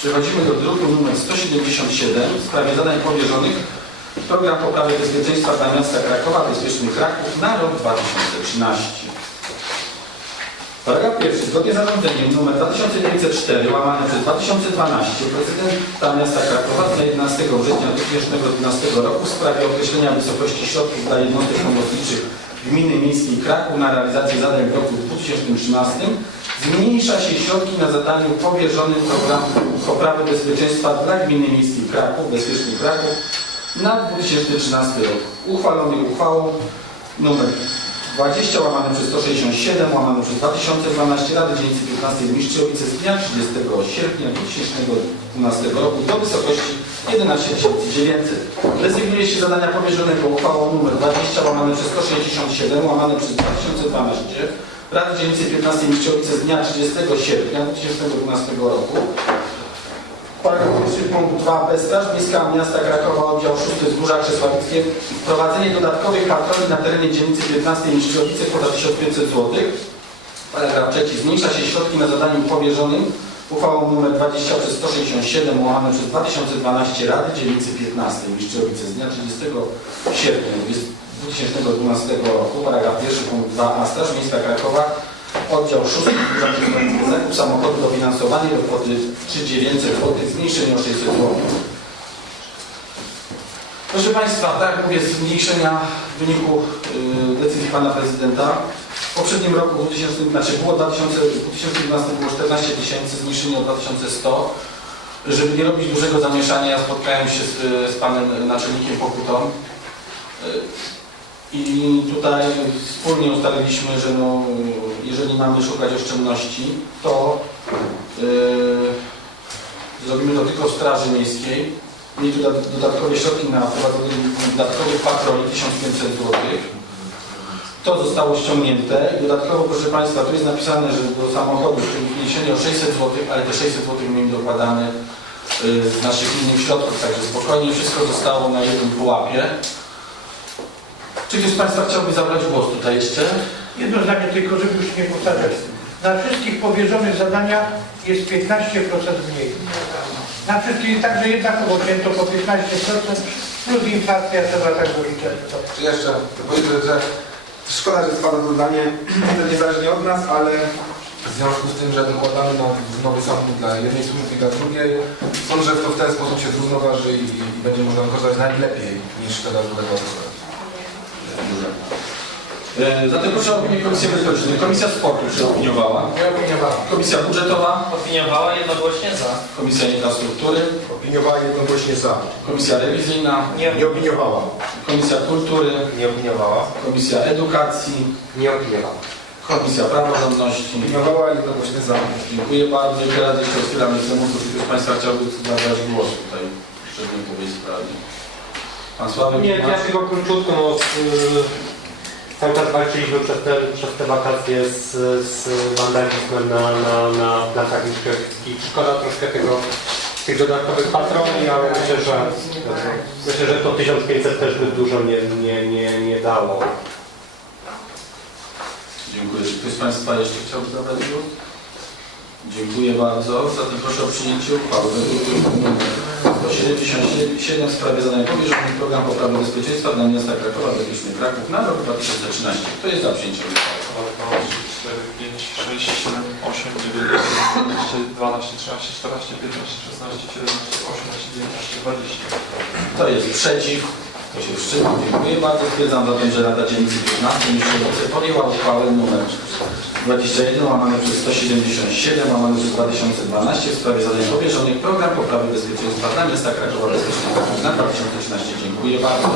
Przechodzimy do druku numer 177 w sprawie zadań powierzonych Program Poprawy Bezpieczeństwa dla Miasta Krakowa Bezpieczny Kraków na rok 2013. Paragraf pierwszy. Zgodnie z zarządzeniem nr 2904 łamane przez 2012 prezydenta miasta Krakowa z dnia 11 września 2012 roku w sprawie określenia wysokości środków dla jednostek pomocniczych Gminy Miejskiej Kraków na realizację zadań w roku 2013 zmniejsza się środki na zadaniu powierzonym programu poprawy bezpieczeństwa dla Gminy Miejskiej Kraków, Bezpieczny Kraków na 2013 rok. Uchwalony uchwałą numer 20 łamane przez 167 łamane przez 2012 Rady Dzielnicy 15 w Mistrzowice z dnia 30 sierpnia 2012 roku do wysokości 11 900. Rezygnuje się zadania powierzonego uchwałą nr 20 łamane przez 167 łamane przez 2012 Rady Dzielnicy 15 Mistrzowice z dnia 30 sierpnia 2012 roku Paragraf pierwszy punkt 2b. Straż Miejska Miasta Krakowa oddział 6 Zgórza Krzesławickie wprowadzenie dodatkowych patroli na terenie dzielnicy 15 Mistrzowice kwota 1500 zł. Paragraf trzeci. Zmniejsza się środki na zadaniu powierzonym uchwałą nr 20 przez 167 łamane przez 2012 Rady dzielnicy 15 Mistrzowice z dnia 30 sierpnia 2012 roku. Paragraf pierwszy punkt 2a. Straż Miejska Krakowa Oddział 6 zakup samochodu dofinansowanie do kwoty 3900 zł, zmniejszenie o 600 zł. Proszę Państwa, tak jak mówię, zmniejszenia w wyniku y, decyzji Pana Prezydenta. W poprzednim roku, 2000, znaczy było 2000, w 2012 było 14 tysięcy, zmniejszenie o 2100. Żeby nie robić dużego zamieszania, ja spotkałem się z, z Panem Naczelnikiem Pokutą. Y, i tutaj wspólnie ustaliliśmy, że no, jeżeli mamy szukać oszczędności, to yy, zrobimy to tylko w Straży Miejskiej. Mieli tu doda- dodatkowe środki na prowadzenie dodatkowych patroli 1500 zł. To zostało ściągnięte dodatkowo, proszę Państwa, tu jest napisane, że do samochodu wniesienie o 600 zł, ale te 600 zł mieli dokładane yy, z naszych innych środków, także spokojnie wszystko zostało na jednym pułapie. Czy ktoś z Państwa chciałby zabrać głos tutaj jeszcze? Jedno zdanie tylko, żeby już nie powtarzać. Na wszystkich powierzonych zadaniach jest 15% mniej. Na wszystkich także jednakowo cięto po 15% plus inflacja trzeba tak doliczać. Czy jeszcze powiedzmy, że szkoda, że spada to zdanie, to niezależnie od nas, ale w związku z tym, że dokładamy na nowy samochód dla jednej służby i dla drugiej, sądzę, że to w ten sposób się zrównoważy i, i będzie można wykorzystać najlepiej niż szkoda drugego E, Zatem proszę o opinię Komisji Merytorycznej. Komisja Sportu przeopiniowała. Nie opiniowała. Komisja Budżetowa, Opiniowała jednogłośnie za. Komisja Infrastruktury, Opiniowała jednogłośnie za. Komisja Rewizyjna, Nie, Nie opiniowała. Komisja Kultury, nie opiniowała. Komisja Edukacji, Nie opiniowała. Komisja Praworządności. Opiniowała jednogłośnie za. Dziękuję bardzo. Teraz jeszcze otwieramy temat, czy ktoś z Państwa chciałby zabrać głos tutaj w przedmiotowej sprawie. Pan Sławek Nie, ja tylko króciutko, no, cały czas walczyliśmy przez te, przez te wakacje z, z wandalizmem na, na, na placach mieszkańskich. Szkoda troszkę tego, tych dodatkowych patroni, ale myślę, że, myślę, że to 1500 też by dużo nie, nie, nie, nie dało. Dziękuję. Czy ktoś z Państwa jeszcze chciałby zabrać głos? Dziękuję bardzo. Zatem proszę o przyjęcie uchwały. Według numer 177 w sprawie zadań powierzonych program poprawy bezpieczeństwa dla miasta Krakowa Bezpieczny Kraków na rok 2013. Kto jest za przyjęciem uchwały? 2, 4, 5, 6, 7, 8, 9, 10, 12, 13, 14, 15, 16, 17, 18, 19, 20. Kto jest przeciw? Kto się wstrzymał? Dziękuję bardzo. Stwierdzam zatem, że Rada Dzielnicy 15 Mistrzowice podjęła uchwałę numer 21 łamane przez 177 łamane przez 2012 w sprawie zadań powierzonych program poprawy bezpieczeństwa dla miasta Krakowa Bezpiecznego na 2013. Dziękuję bardzo.